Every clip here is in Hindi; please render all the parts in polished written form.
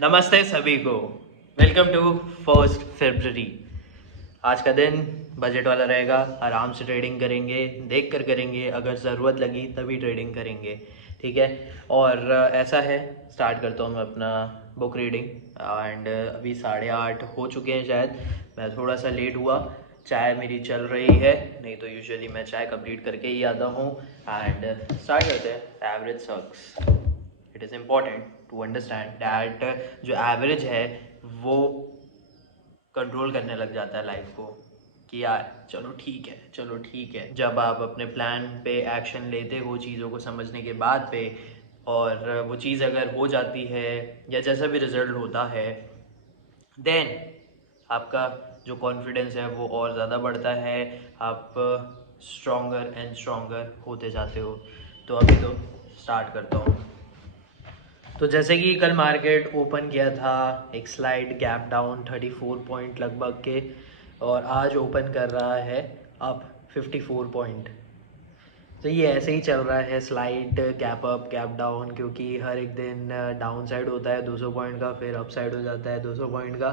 नमस्ते सभी को। वेलकम टू 1 फरवरी। आज का दिन बजट वाला रहेगा। आराम से ट्रेडिंग करेंगे, देख कर करेंगे, अगर ज़रूरत लगी तभी ट्रेडिंग करेंगे। ठीक है। और ऐसा है, स्टार्ट करता हूँ मैं अपना बुक रीडिंग। एंड अभी 8:30 हो चुके हैं शायद। मैं थोड़ा सा लेट हुआ, चाय मेरी चल रही है, नहीं तो यूजुअली मैं चाय कंप्लीट करके ही आता हूँ। एंड स्टार्ट करते हैं। Average sucks. It is important to understand that जो एवरेज है वो कंट्रोल करने लग जाता है लाइफ को, कि यार चलो ठीक है, चलो ठीक है। जब आप अपने प्लान पे एक्शन लेते हो चीज़ों को समझने के बाद पे, और वो चीज़ अगर हो जाती है या जैसा भी रिजल्ट होता है, देन आपका जो कॉन्फिडेंस है वो और ज़्यादा बढ़ता है। आप स्ट्रॉन्गर एंड स्ट्रॉन्गर होते जाते हो। तो अभी तो स्टार्ट करता हूँ। तो जैसे कि कल मार्केट ओपन किया था एक स्लाइड गैप डाउन 34 पॉइंट लगभग के, और आज ओपन कर रहा है अब 54 पॉइंट। तो ये ऐसे ही चल रहा है, slide gap up gap down, क्योंकि हर एक दिन डाउन साइड होता है 200 पॉइंट का, फिर अप साइड हो जाता है 200 पॉइंट का।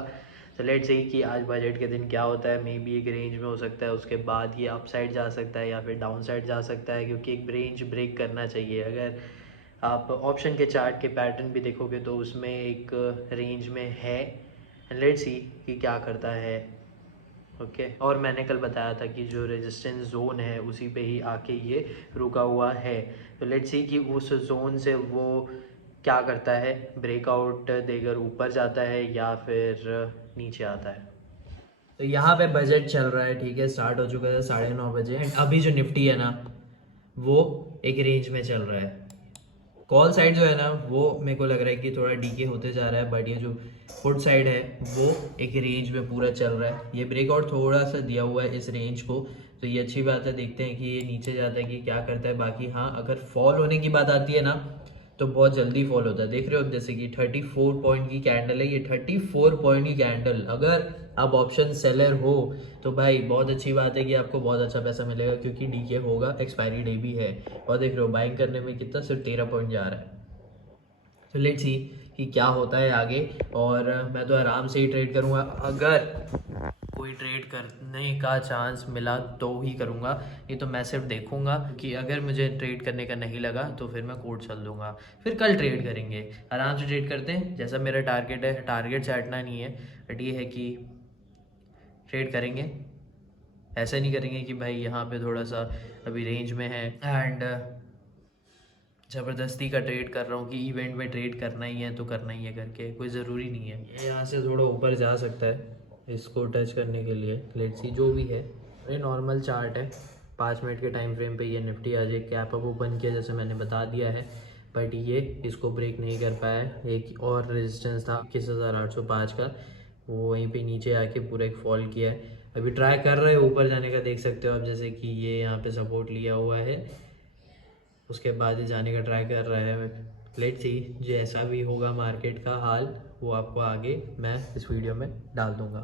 तो लेट से कि आज बजट के दिन क्या होता है। मे बी एक रेंज में हो सकता है, उसके बाद ये अप साइड जा सकता है या फिर डाउन साइड जा सकता है, क्योंकि एक रेंज ब्रेक करना चाहिए। अगर आप ऑप्शन के चार्ट के पैटर्न भी देखोगे तो उसमें एक रेंज में है। लेट्स सी कि क्या करता है। ओके। और मैंने कल बताया था कि जो रेजिस्टेंस जोन है उसी पे ही आके ये रुका हुआ है। तो लेट्स सी कि उस जोन से वो क्या करता है, ब्रेकआउट देकर ऊपर जाता है या फिर नीचे आता है। तो यहाँ पे बजट चल रहा है, ठीक है, स्टार्ट हो चुका है 9:30 बजे। एंड अभी जो निफ्टी है ना, वो एक रेंज में चल रहा है। कॉल साइड जो है ना वो मेरे को लग रहा है कि थोड़ा डीके होते जा रहा है, बट ये जो पुट साइड है वो एक रेंज में पूरा चल रहा है। ये ब्रेकआउट थोड़ा सा दिया हुआ है इस रेंज को, तो ये अच्छी बात है। देखते हैं कि ये नीचे जाता है कि क्या करता है। बाकी हाँ, अगर फॉल होने की बात आती है ना तो बहुत जल्दी फॉल होता है। देख रहे हो जैसे कि 34 पॉइंट की कैंडल है, ये 34 पॉइंट की कैंडल। अगर आप ऑप्शन सेलर हो तो भाई बहुत अच्छी बात है कि आपको बहुत अच्छा पैसा मिलेगा, क्योंकि डीके होगा, एक्सपायरी डे भी है। और देख रहे हो बाइंग करने में कितना, सिर्फ 13 पॉइंट जा रहा है। तो लेट्स सी कि क्या होता है आगे। और मैं तो आराम से ही ट्रेड करूँगा। अगर कोई ट्रेड करने का चांस मिला तो ही करूँगा, नहीं तो मैं सिर्फ देखूँगा। कि अगर मुझे ट्रेड करने का नहीं लगा तो फिर मैं कोर्ट चल दूँगा, फिर कल ट्रेड करेंगे। आराम से ट्रेड करते हैं, जैसा मेरा टारगेट है। टारगेट से हटना नहीं है, बट ये है कि ट्रेड करेंगे। ऐसा नहीं करेंगे कि भाई यहाँ पे थोड़ा सा अभी रेंज में है एंड ज़बरदस्ती का ट्रेड कर रहा हूँ कि इवेंट में ट्रेड करना ही है तो करना ही है करके, कोई ज़रूरी नहीं है। ये यहाँ से थोड़ा ऊपर जा सकता है इसको टच करने के लिए। लेट्स सी जो भी है। ये नॉर्मल चार्ट है, 5 मिनट के टाइम फ्रेम पे ये निफ्टी आज एक कैप अप ओपन किया जैसे मैंने बता दिया है, बट ये इसको ब्रेक नहीं कर पाया। एक और रेजिस्टेंस था 21,805 का, वो वहीं पे नीचे आके पूरा एक फॉल किया है। अभी ट्राई कर रहे हैं ऊपर जाने का, देख सकते हो आप, जैसे कि ये यहाँ पे सपोर्ट लिया हुआ है, उसके बाद ही जाने का ट्राई कर रहा है। लेट्स सी जैसा भी होगा मार्केट का हाल, वो आपको आगे मैं इस वीडियो में डाल दूंगा।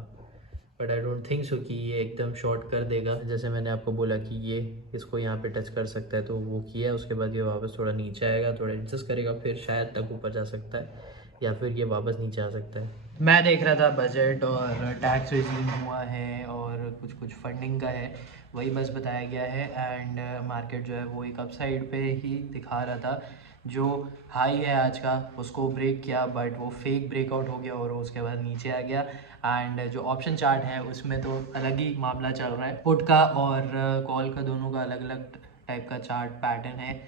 But I don't think so कि ये एकदम शॉर्ट कर देगा। जैसे मैंने आपको बोला कि ये इसको यहाँ पे टच कर सकता है, तो वो किया है। उसके बाद ये वापस थोड़ा नीचे आएगा, थोड़ा एडजस्ट करेगा, फिर शायद तक ऊपर जा सकता है, या फिर ये वापस नीचे आ सकता है। मैं देख रहा था बजट और टैक्स रिजीम हुआ है और कुछ कुछ फंडिंग का है, वही बस बताया गया है। एंड मार्केट जो है वो एक अपसाइड पे ही दिखा रहा था। जो हाई है आज का उसको ब्रेक किया, बट वो फेक ब्रेकआउट हो गया और उसके बाद नीचे आ गया। एंड जो ऑप्शन चार्ट है उसमें तो अलग ही मामला चल रहा है। पुट का और कॉल का दोनों का अलग अलग टाइप का चार्ट पैटर्न है।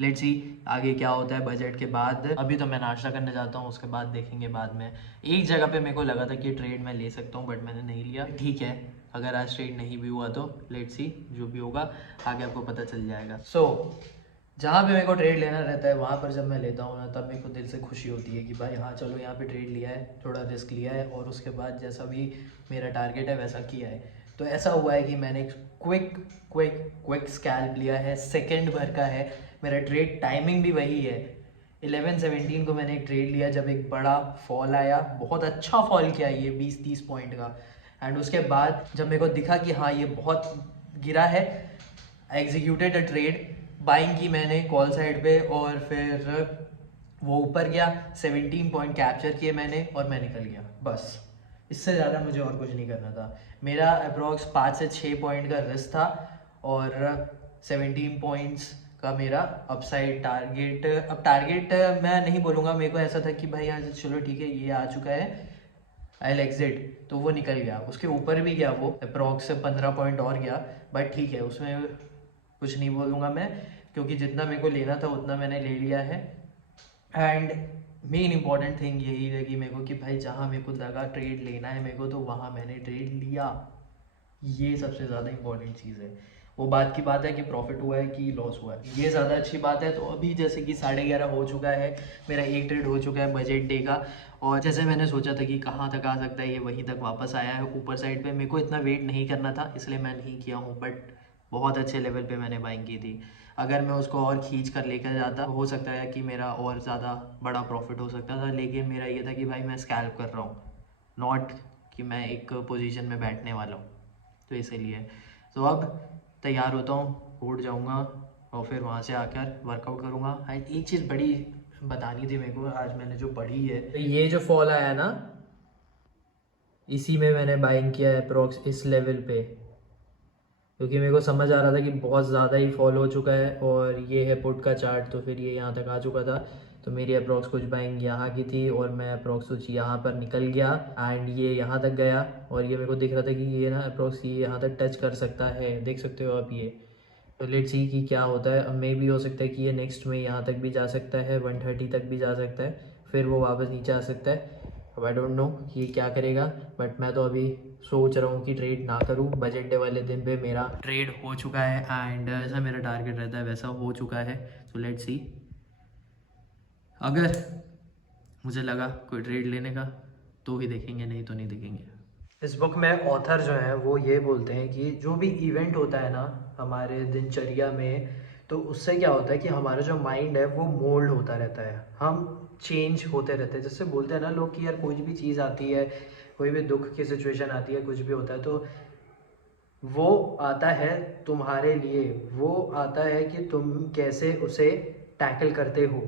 लेट्स सी आगे क्या होता है बजट के बाद। अभी तो मैं नाश्ता करने जाता हूँ, उसके बाद देखेंगे बाद में। एक जगह पे मेरे को लगा था कि ट्रेड मैं ले सकता हूँ, बट मैंने नहीं लिया। ठीक है, अगर आज ट्रेड नहीं भी हुआ तो लेट्स सी, जो भी होगा आगे आपको पता चल जाएगा। जहाँ पे मेरे को ट्रेड लेना रहता है वहाँ पर जब मैं लेता हूँ ना, तब मेरे को दिल से खुशी होती है कि भाई हाँ चलो यहाँ पे ट्रेड लिया है, थोड़ा रिस्क लिया है, और उसके बाद जैसा भी मेरा टारगेट है वैसा किया है। तो ऐसा हुआ है कि मैंने क्विक क्विक क्विक स्कैल्प लिया है, सेकेंड भर का है। मेरा ट्रेड टाइमिंग भी वही है। 11:17 को मैंने एक ट्रेड लिया जब एक बड़ा फॉल आया, बहुत अच्छा फॉल किया ये 20-30 पॉइंट का। एंड उसके बाद जब मेरे को दिखा कि हाँ ये बहुत गिरा है, एग्जीक्यूटेड अ ट्रेड, बाइंग की मैंने कॉल साइड पे, और फिर वो ऊपर गया, 17 पॉइंट कैप्चर किए मैंने और मैं निकल गया, बस। इससे ज़्यादा मुझे और कुछ नहीं करना था। मेरा अप्रॉक्स 5 से 6 पॉइंट का रिस्क था और 17 पॉइंट्स का मेरा अपसाइड टारगेट। अब टारगेट मैं नहीं बोलूँगा, मेरे को ऐसा था कि भाई यहाँ से चलो ठीक है ये आ चुका है, आई एग्जिट, तो वो निकल गया। उसके ऊपर भी गया वो, अप्रॉक्स 15 पॉइंट और गया, बट ठीक है उसमें कुछ नहीं बोलूँगा मैं, क्योंकि जितना मेरे को लेना था उतना मैंने ले लिया है। एंड मेन इंपॉर्टेंट थिंग यही लगी मेरे को कि भाई जहाँ मेरे को लगा ट्रेड लेना है मेरे को, तो वहाँ मैंने ट्रेड लिया। ये सबसे ज़्यादा इंपॉर्टेंट चीज़ है। वो बात की बात है कि प्रॉफिट हुआ है कि लॉस हुआ है, ये ज़्यादा अच्छी बात है। तो अभी जैसे कि 11:30 हो चुका है, मेरा एक ट्रेड हो चुका है बजट डे का, और जैसे मैंने सोचा था कि कहाँ तक आ सकता है ये, वहीं तक वापस आया है ऊपर साइड पे। मेरे को इतना वेट नहीं करना था इसलिए मैं नहीं किया हूँ, बट बहुत अच्छे लेवल पे मैंने बाइंग की थी। अगर मैं उसको और खींच कर लेकर जाता, हो सकता है कि मेरा और ज़्यादा बड़ा प्रॉफिट हो सकता था, लेकिन मेरा ये था कि भाई मैं स्कैल्प कर रहा हूँ, नॉट कि मैं एक पोजीशन में बैठने वाला हूँ, तो इसीलिए। तो अब तैयार होता हूँ, उठ जाऊँगा और फिर वहाँ से आकर वर्कआउट करूँगा। एंड एक चीज़ बड़ी बतानी थी मेरे को, आज मैंने जो पढ़ी है, तो ये जो फॉल आया ना, इसी में मैंने बाइंग किया है अप्रॉक्स इस लेवल पे, क्योंकि मेरे को समझ आ रहा था कि बहुत ज़्यादा ही फॉल हो चुका है। और ये है पुट का चार्ट, तो फिर ये यहाँ तक आ चुका था, तो मेरी अप्रॉक्स कुछ बाइंग यहाँ की थी और मैं अप्रॉक्स कुछ यहाँ पर निकल गया एंड ये यहाँ तक गया। और ये मेरे को दिख रहा था कि ये ना अप्रॉक्स ये यहाँ तक टच कर सकता है, देख सकते हो आप ये। तो लेट्स सी कि क्या होता है। अब मे भी हो सकता है कि ये नेक्स्ट में यहाँ तक भी जा सकता है, 130 तक भी जा सकता है, फिर वो वापस नीचे आ सकता है। अब आई डोंट नो कि ये क्या करेगा, बट मैं तो अभी सोच रहा हूँ कि ट्रेड ना करूँ। बजट डे वाले दिन पे मेरा ट्रेड हो चुका है एंड जैसा मेरा टारगेट रहता है वैसा हो चुका है। सो लेट्स सी, अगर मुझे लगा कोई ट्रेड लेने का तो ही देखेंगे, नहीं तो नहीं देखेंगे। इस बुक में ऑथर जो हैं वो ये बोलते हैं कि जो भी इवेंट होता है ना हमारे दिनचर्या में, तो उससे क्या होता है कि हमारा जो माइंड है वो मोल्ड होता रहता है, हम चेंज होते रहते हैं। जैसे बोलते हैं ना लोग कि यार कोई भी चीज़ आती है, कोई भी दुख की सिचुएशन आती है, कुछ भी होता है, तो वो आता है तुम्हारे लिए, वो आता है कि तुम कैसे उसे टैकल करते हो,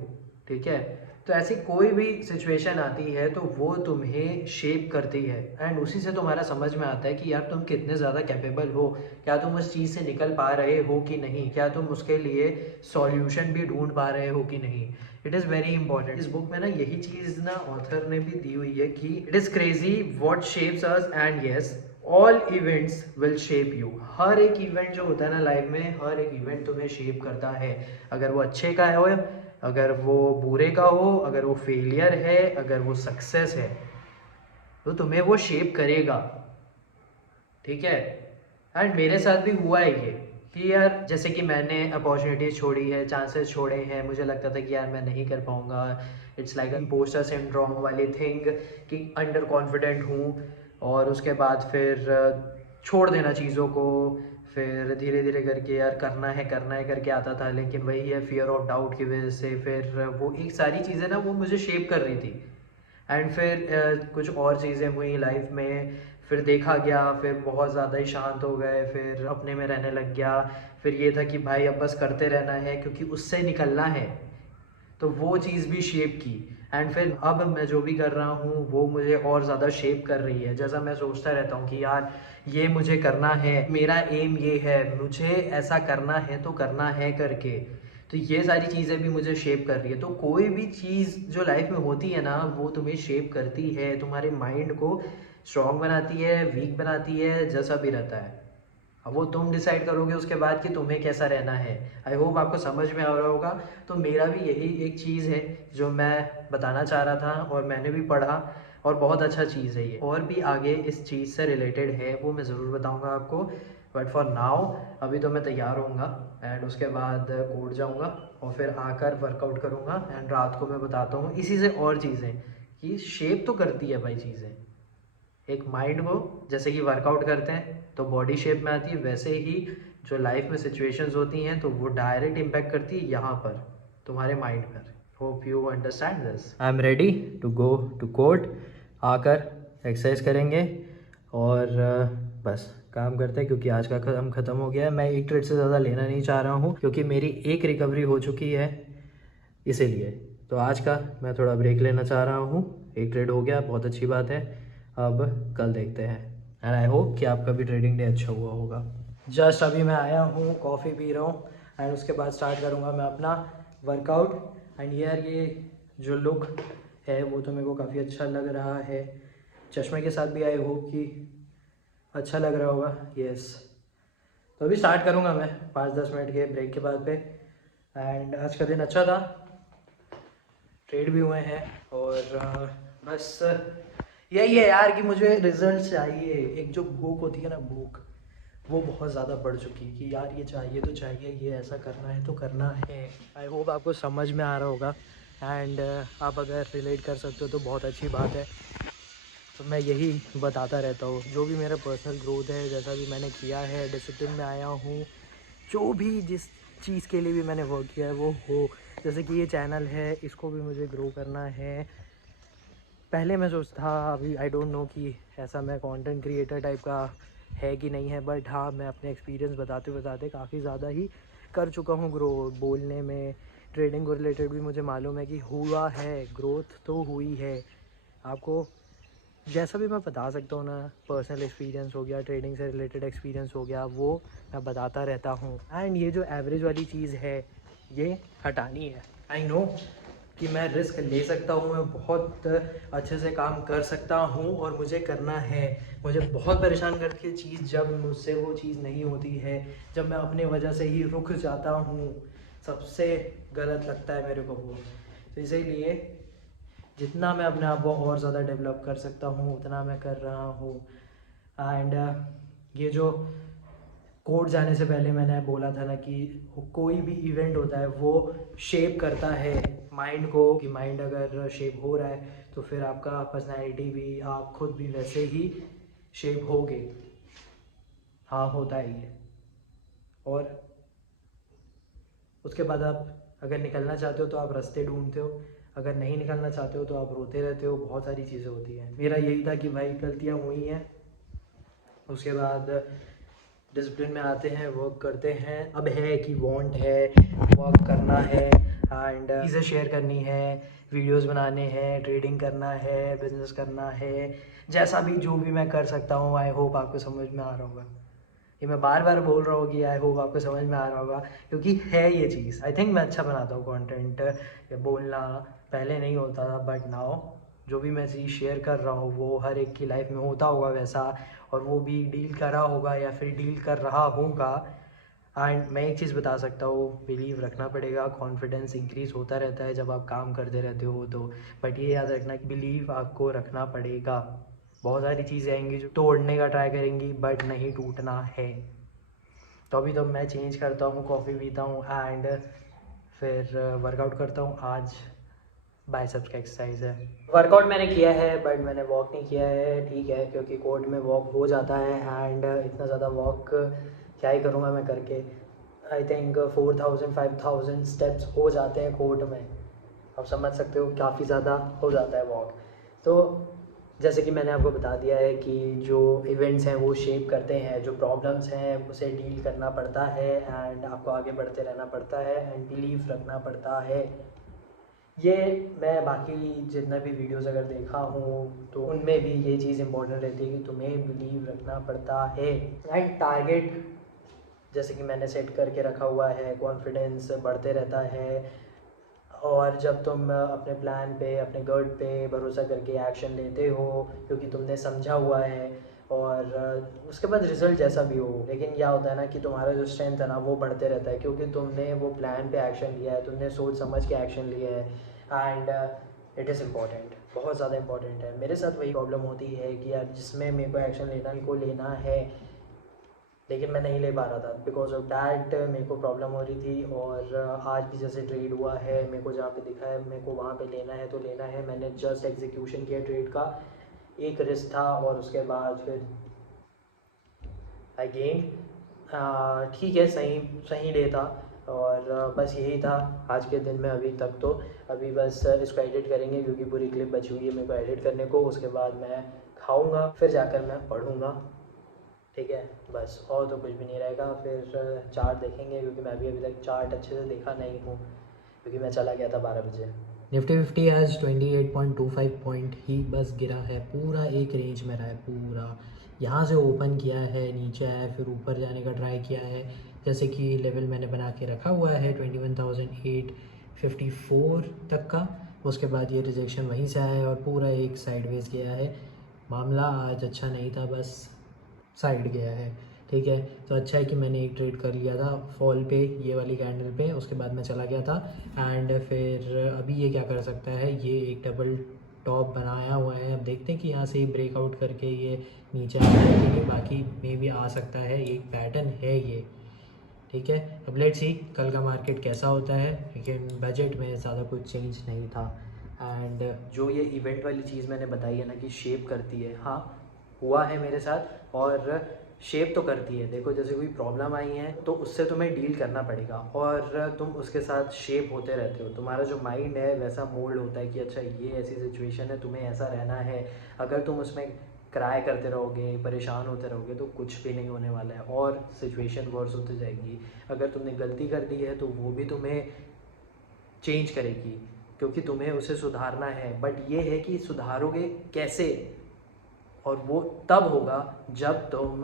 ठीक है। तो ऐसी कोई भी सिचुएशन आती है तो वो तुम्हें शेप करती है, एंड उसी से तुम्हारा समझ में आता है कि यार तुम कितने ज़्यादा कैपेबल हो, क्या तुम उस चीज़ से निकल पा रहे हो कि नहीं, क्या तुम उसके लिए सॉल्यूशन भी ढूंढ पा रहे हो कि नहीं। It is very important. इस बुक में ना यही चीज़ ना ऑथर ने भी दी हुई है कि it is crazy what shapes us and yes all events will shape you. हर एक इवेंट जो होता है ना लाइफ में, हर एक इवेंट तुम्हें शेप करता है। अगर वो अच्छे का हो, अगर वो बुरे का हो, अगर वो फेलियर है, अगर वो सक्सेस है, तो तुम्हें वो शेप करेगा, ठीक है। एंड मेरे साथ भी हुआ है ये कि यार जैसे कि मैंने अपॉर्चुनिटीज़ छोड़ी है, चांसेस छोड़े हैं, मुझे लगता था कि यार मैं नहीं कर पाऊँगा, इट्स लाइक इम्पोस्टर सिंड्रोम वाली थिंग कि अंडर कॉन्फिडेंट हूँ, और उसके बाद फिर छोड़ देना चीज़ों को, फिर धीरे धीरे करके यार करना है करके आता था। लेकिन वही है, फियर ऑफ डाउट की वजह से फिर वो एक सारी चीज़ें ना वो मुझे शेप कर रही थी। एंड फिर कुछ और चीज़ें हुई लाइफ में, फिर देखा गया, फिर बहुत ज़्यादा ही शांत हो गए, फिर अपने में रहने लग गया। फिर ये था कि भाई अब बस करते रहना है क्योंकि उससे निकलना है, तो वो चीज़ भी शेप की। एंड फिर अब मैं जो भी कर रहा हूँ वो मुझे और ज़्यादा शेप कर रही है। जैसा मैं सोचता रहता हूँ कि यार ये मुझे करना है, मेरा एम ये है, मुझे ऐसा करना है तो करना है करके, तो ये सारी चीज़ें भी मुझे शेप कर रही है। तो कोई भी चीज़ जो लाइफ में होती है ना वो तुम्हें शेप करती है, तुम्हारे माइंड को स्ट्रॉन्ग बनाती है, वीक बनाती है, जैसा भी रहता है। अब वो तुम डिसाइड करोगे उसके बाद कि तुम्हें कैसा रहना है। आई होप आपको समझ में आ रहा होगा। तो मेरा भी यही एक चीज़ है जो मैं बताना चाह रहा था, और मैंने भी पढ़ा, और बहुत अच्छा चीज़ है ये। और भी आगे इस चीज़ से रिलेटेड है वो मैं ज़रूर बताऊंगा आपको, बट फॉर नाउ अभी तो मैं तैयार होऊंगा एंड उसके बाद कोर्ट जाऊंगा और फिर आकर वर्कआउट करूंगा। एंड रात को मैं बताता हूँ इसी से और चीज़ें कि शेप तो करती है भाई चीज़ें एक माइंड को। जैसे कि वर्कआउट करते हैं तो बॉडी शेप में आती है, वैसे ही जो लाइफ में सिचुएशंस होती हैं तो वो डायरेक्ट इम्पैक्ट करती है यहाँ पर, तुम्हारे माइंड पर। Hope you understand this. I am ready to go to court. आकर एक्सरसाइज करेंगे और बस काम करते हैं, क्योंकि आज का काम ख़त्म हो गया है। मैं एक ट्रेड से ज़्यादा लेना नहीं चाह रहा हूँ क्योंकि मेरी एक रिकवरी हो चुकी है, इसीलिए। तो आज का मैं थोड़ा ब्रेक लेना चाह रहा हूँ। एक ट्रेड हो गया, बहुत अच्छी बात है। अब कल देखते हैं एंड आई होप कि आपका भी ट्रेडिंग डे अच्छा हुआ होगा। जस्ट अभी मैं आया हूँ, कॉफ़ी पी रहा हूँ एंड उसके बाद स्टार्ट करूँगा मैं अपना वर्कआउट। एंड यार ये जो लुक है वो तो मेरे को काफ़ी अच्छा लग रहा है। चश्मे के साथ भी आई होप कि अच्छा लग रहा होगा। यस, तो अभी स्टार्ट करूँगा मैं 5-10 मिनट के ब्रेक के बाद पे। एंड आज का दिन अच्छा था, ट्रेड भी हुए हैं और बस यही है यार कि मुझे रिजल्ट चाहिए। एक जो भूख होती है ना, भूख वो बहुत ज़्यादा बढ़ चुकी है कि यार ये चाहिए तो चाहिए, ये ऐसा करना है तो करना है। आई होप आपको समझ में आ रहा होगा एंड आप अगर रिलेट कर सकते हो तो बहुत अच्छी बात है। तो मैं यही बताता रहता हूँ, जो भी मेरा पर्सनल ग्रोथ है, जैसा भी मैंने किया है, डिसिप्लिन में आया हूँ, जो भी जिस चीज़ के लिए भी मैंने वर्क किया है वो हो। जैसे कि ये चैनल है, इसको भी मुझे ग्रो करना है। पहले मैं सोचता था, अभी आई डोंट नो कि ऐसा मैं कंटेंट क्रिएटर टाइप का है कि नहीं है, बट हाँ मैं अपने एक्सपीरियंस बताते बताते काफ़ी ज़्यादा ही कर चुका हूँ ग्रो। बोलने में, ट्रेडिंग को रिलेटेड भी मुझे मालूम है कि हुआ है, ग्रोथ तो हुई है। आपको जैसा भी मैं बता सकता हूँ ना, पर्सनल एक्सपीरियंस हो गया, ट्रेडिंग से रिलेटेड एक्सपीरियंस हो गया, वो मैं बताता रहता हूँ। एंड ये जो एवरेज वाली चीज़ है ये हटानी है। आई नो कि मैं रिस्क ले सकता हूँ, मैं बहुत अच्छे से काम कर सकता हूँ और मुझे करना है। मुझे बहुत परेशान करती है चीज़ जब मुझसे वो चीज़ नहीं होती है, जब मैं अपने वजह से ही रुक जाता हूँ। सबसे गलत लगता है मेरे को वो। तो इसीलिए जितना मैं अपने आप को और ज़्यादा डेवलप कर सकता हूँ उतना मैं कर रहा हूँ। एंड ये जो कोर्ट जाने से पहले मैंने बोला था ना कि कोई भी इवेंट होता है वो शेप करता है माइंड को, कि माइंड अगर शेप हो रहा है तो फिर आपका पर्सनैलिटी भी, आप खुद भी वैसे ही शेप होगे। हाँ होता ही है। और उसके बाद आप अगर निकलना चाहते हो तो आप रास्ते ढूंढते हो, अगर नहीं निकलना चाहते हो तो आप रोते रहते हो। बहुत सारी चीज़ें होती हैं। मेरा यही था कि भाई गलतियाँ हुई हैं, उसके बाद डिसिप्लिन में आते हैं, वर्क करते हैं। अब है कि वांट है, वर्क करना है एंड चीज़ें शेयर करनी है, वीडियोस बनाने हैं, ट्रेडिंग करना है, बिजनेस करना है। जैसा भी जो भी मैं कर सकता हूँ, आई होप आपको समझ में आ रहा होगा। ये मैं बार बार बोल रहा हूँ कि आई होप आपको समझ में आ रहा होगा, क्योंकि है ये चीज़। आई थिंक मैं अच्छा बनाता हूँ कंटेंट, या बोलना पहले नहीं होता था बट नाउ जो भी मैं चीज़ शेयर कर रहा हूँ वो हर एक की लाइफ में होता होगा वैसा, और वो भी डील करा होगा या फिर डील कर रहा होगा। एंड मैं एक चीज़ बता सकता हूँ, बिलीव रखना पड़ेगा। कॉन्फिडेंस इंक्रीज़ होता रहता है जब आप काम करते रहते हो तो, बट ये याद रखना कि बिलीव आपको रखना पड़ेगा। बहुत सारी चीज़ें आएंगी जो तोड़ने का ट्राई करेंगी बट नहीं टूटना है। तो अभी तो मैं चेंज करता हूँ, कॉफ़ी पीता हूँ एंड फिर वर्कआउट करता हूँ। आज बाइसेप्स का एक्सरसाइज है। वर्कआउट मैंने किया है बट मैंने वॉक नहीं किया है, ठीक है, क्योंकि कोर्ट में वॉक हो जाता है एंड इतना ज़्यादा वॉक क्या ही करूँगा मैं करके। आई थिंक 4000-5000 स्टेप्स हो जाते हैं कोर्ट में। आप समझ सकते हो काफ़ी ज़्यादा हो जाता है वॉक। तो जैसे कि मैंने आपको बता दिया है कि जो इवेंट्स हैं वो शेप करते हैं, जो प्रॉब्लम्स हैं उसे डील करना पड़ता है एंड आपको आगे बढ़ते रहना पड़ता है एंड बिलीव रखना पड़ता है। ये मैं बाकी जितना भी वीडियोस अगर देखा हूँ तो उनमें भी ये चीज़ इंपॉर्टेंट रहती है कि तुम्हें बिलीव रखना पड़ता है। एंड टारगेट जैसे कि मैंने सेट करके रखा हुआ है, कॉन्फिडेंस बढ़ते रहता है। और जब तुम अपने प्लान पे, अपने गट पे भरोसा करके एक्शन लेते हो क्योंकि तुमने समझा हुआ है, और उसके बाद रिज़ल्ट जैसा भी हो, लेकिन क्या होता है ना कि तुम्हारा जो स्ट्रेंथ है ना वो बढ़ते रहता है क्योंकि तुमने वो प्लान पे एक्शन लिया है, तुमने सोच समझ के एक्शन लिया है। एंड इट इज़ इम्पॉर्टेंट, बहुत ज़्यादा इंपॉर्टेंट है। मेरे साथ वही प्रॉब्लम होती है कि यार जिसमें मेरे को एक्शन लेना है लेकिन मैं नहीं ले पा रहा था। बिकॉज ऑफ डैट मेरे को प्रॉब्लम हो रही थी। और आज भी जैसे ट्रेड हुआ है, मेरे को जहाँ पे दिखा है मेरे को वहाँ पे लेना है तो लेना है। मैंने जस्ट एग्जीक्यूशन किया ट्रेड का, एक रिस्क था और उसके बाद फिर आई गेन। ठीक है, सही सही डे था। और बस यही था आज के दिन में अभी तक। तो अभी बस इसको एडिट करेंगे क्योंकि पूरी क्लिप बची हुई है मेरे को एडिट करने को। उसके बाद मैं खाऊंगा, फिर जाकर मैं पढ़ूंगा, ठीक है, बस। और तो कुछ भी नहीं रहेगा। फिर चार्ट देखेंगे क्योंकि मैं भी अभी तक चार्ट अच्छे से देखा नहीं हूँ क्योंकि मैं चला गया था 12 बजे। निफ्टी 50 आज 28.25 पॉइंट ही बस गिरा है, पूरा एक रेंज में रहा है पूरा। यहाँ से ओपन किया है, नीचे आया, फिर ऊपर जाने का ट्राई किया है, जैसे कि लेवल मैंने बना के रखा हुआ है 21,854 तक का। उसके बाद ये रिजेक्शन वहीं से आया है और पूरा एक साइडवेज गया है। मामला आज अच्छा नहीं था, बस साइड गया है। ठीक है, तो अच्छा है कि मैंने एक ट्रेड कर लिया था फॉल पे, ये वाली कैंडल पे, उसके बाद मैं चला गया था। एंड फिर अभी ये क्या कर सकता है, ये एक डबल टॉप बनाया हुआ है। अब देखते हैं कि यहाँ से ब्रेकआउट करके ये नीचे आ जाए कि नहीं, बाकी मे भी आ सकता है, एक पैटर्न है ये। ठीक है, अब लेट्स सी कल का मार्केट कैसा होता है, लेकिन बजट में ज़्यादा कुछ चेंज नहीं था। एंड जो ये इवेंट वाली चीज़ मैंने बताई है ना कि शेप करती है, हाँ हुआ है मेरे साथ, और शेप तो करती है। देखो जैसे कोई प्रॉब्लम आई है तो उससे तुम्हें डील करना पड़ेगा और तुम उसके साथ शेप होते रहते हो। तुम्हारा जो माइंड है वैसा मोल्ड होता है कि अच्छा ये ऐसी सिचुएशन है, तुम्हें ऐसा रहना है। अगर तुम उसमें क्राई करते रहोगे, परेशान होते रहोगे, तो कुछ भी नहीं होने वाला है और सिचुएशन वर्स होती जाएगी। अगर तुमने गलती कर दी है तो वो भी तुम्हें चेंज करेगी, क्योंकि तुम्हें उसे सुधारना है। बट ये है कि सुधारोगे कैसे, और वो तब होगा जब तुम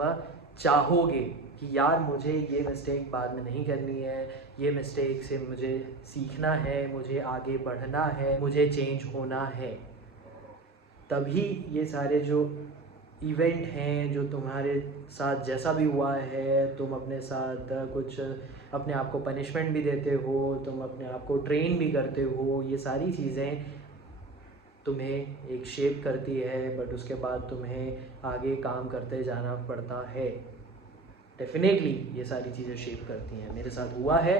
चाहोगे कि यार मुझे ये मिस्टेक बाद में नहीं करनी है, ये मिस्टेक से मुझे सीखना है, मुझे आगे बढ़ना है, मुझे चेंज होना है। तभी ये सारे जो इवेंट हैं, जो तुम्हारे साथ जैसा भी हुआ है, तुम अपने साथ कुछ अपने आप को पनिशमेंट भी देते हो, तुम अपने आप को ट्रेन भी करते हो, ये सारी चीज़ें तुम्हें एक शेप करती है। बट उसके बाद तुम्हें आगे काम करते जाना पड़ता है। डेफिनेटली ये सारी चीज़ें शेप करती हैं, मेरे साथ हुआ है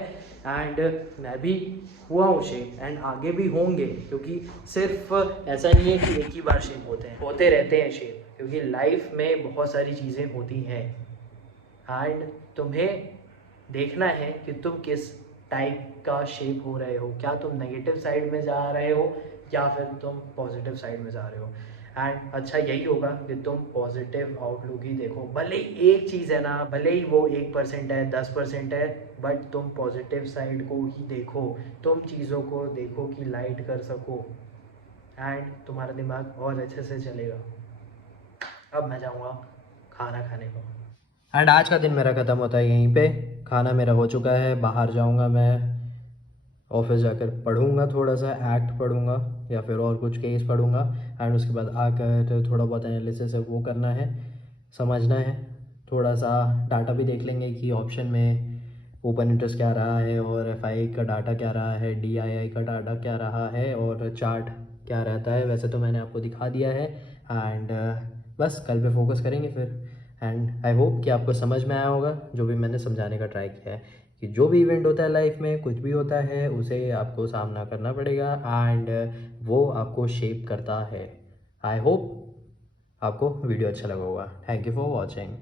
एंड मैं भी हुआ हूँ शेप, एंड आगे भी होंगे, क्योंकि सिर्फ ऐसा नहीं है कि एक ही बार शेप होते हैं, होते रहते हैं शेप, क्योंकि लाइफ में बहुत सारी चीज़ें होती हैं एंड तुम्हें देखना है कि तुम किस टाइप का शेप हो रहे हो। क्या तुम नेगेटिव साइड में जा रहे हो या फिर तुम पॉजिटिव साइड में जा रहे हो। एंड अच्छा यही होगा कि तुम पॉजिटिव आउटलुक ही देखो। भले ही एक चीज़ है ना, भले ही वो 1% है, 10% है, बट तुम पॉजिटिव साइड को ही देखो। तुम चीज़ों को देखो कि लाइट कर सको एंड तुम्हारा दिमाग और अच्छे से चलेगा। अब मैं जाऊँगा खाना खाने को। एंड आज का दिन मेरा ख़त्म होता है यहीं पे। खाना मेरा हो चुका है, बाहर जाऊंगा मैं, ऑफिस जाकर पढ़ूंगा, थोड़ा सा एक्ट पढ़ूंगा या फिर और कुछ केस पढ़ूंगा। एंड उसके बाद आकर थोड़ा बहुत एनालिसिस है वो करना है, समझना है। थोड़ा सा डाटा भी देख लेंगे कि ऑप्शन में ओपन इंटरेस्ट क्या रहा है, और एफआई का डाटा क्या रहा है, डीआईआई का डाटा क्या रहा है, और चार्ट क्या रहता है। वैसे तो मैंने आपको दिखा दिया है। एंड बस कल पे फोकस करेंगे फिर। एंड आई होप कि आपको समझ में आया होगा जो भी मैंने समझाने का ट्राई किया है, कि जो भी इवेंट होता है लाइफ में, कुछ भी होता है, उसे आपको सामना करना पड़ेगा एंड वो आपको शेप करता है। आई होप आपको वीडियो अच्छा लगा होगा। Thank you for watching.